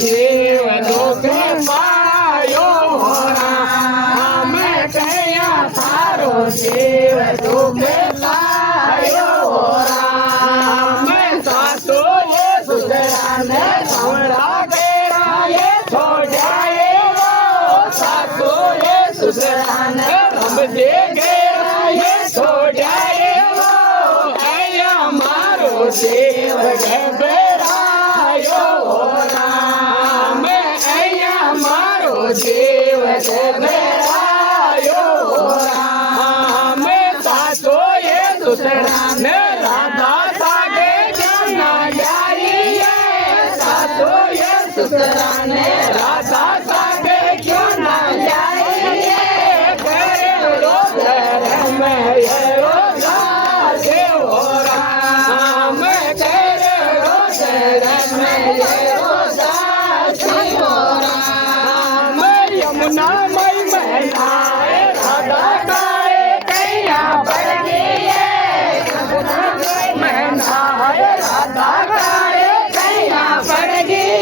जीव दुख पायो राम कया थारो जीव दुख पायो राम सासो ये सुधरा ने कमरा गेरा ये छोड़ाए वो सासो ये सुधरा ने समझे गेरा ये छोड़ाए वो आया मारो देव घबरायो राम आया मारो देव घबरायो राम सासो ये सुधरा ने राधा सागे जाना जाइए सासो ये सुधरा ने राधा सागे क्यों ना जाइए करे लोग में ये रोजा देव राम करे रोज में ये रोजा देव राम यमुना मई महिलाए राधा काए कैया बढ़ गई यमुना मई महिलाए राधा काए कैया बढ़ गई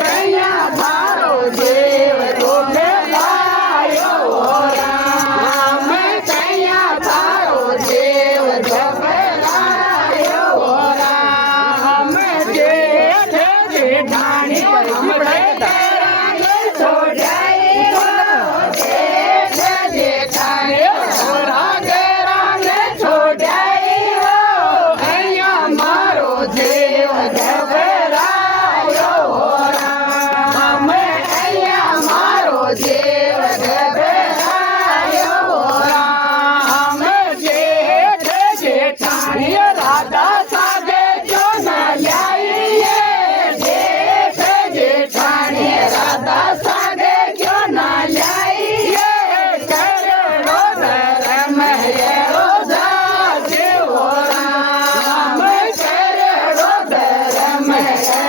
कैया थारो देव दुख लायो राम कैया थारो देव दुख लायो राम जेठ जेठानी हमरे तेरा छोड़ाई जेठ जेठानी हमरा गेरा ने छोड़ाई हैया मारो देव घबरायो राम हैया मारो देव घबरायो राम जेठ जेठानी राधा सागे क्यों न लाइए जेठ जेठानी राधा सागे क्यों न लाइए करो धर्म ये रोजा देव राम करो धर्म ये